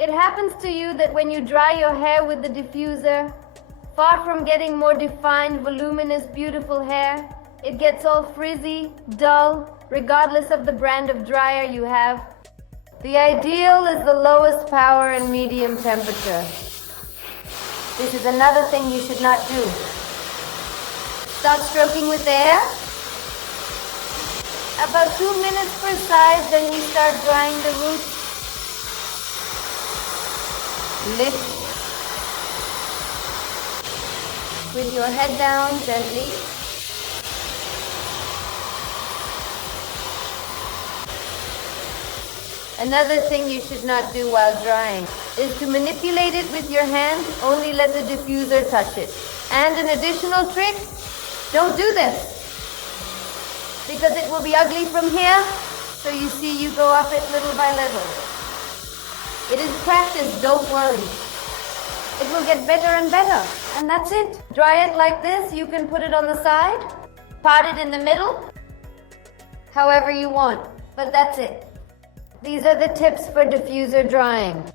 It happens to you that when you dry your hair with the diffuser, far from getting more defined, voluminous, beautiful hair, it gets all frizzy, dull, regardless of the brand of dryer you have. The ideal is the lowest power and medium temperature. This is another thing you should not do. Start stroking with air. About 2 minutes per side, then you start drying the roots. Lift with your head down gently. Another thing you should not do while drying is to manipulate it with your hand. Only let the diffuser touch it. And an additional trick, don't do this, because it will be ugly from here, so you see you go up it little by little. It is practice, don't worry. It will get better and better, and that's it. Dry it like this. You can put it on the side, part it in the middle, however you want, but that's it. These are the tips for diffuser drying.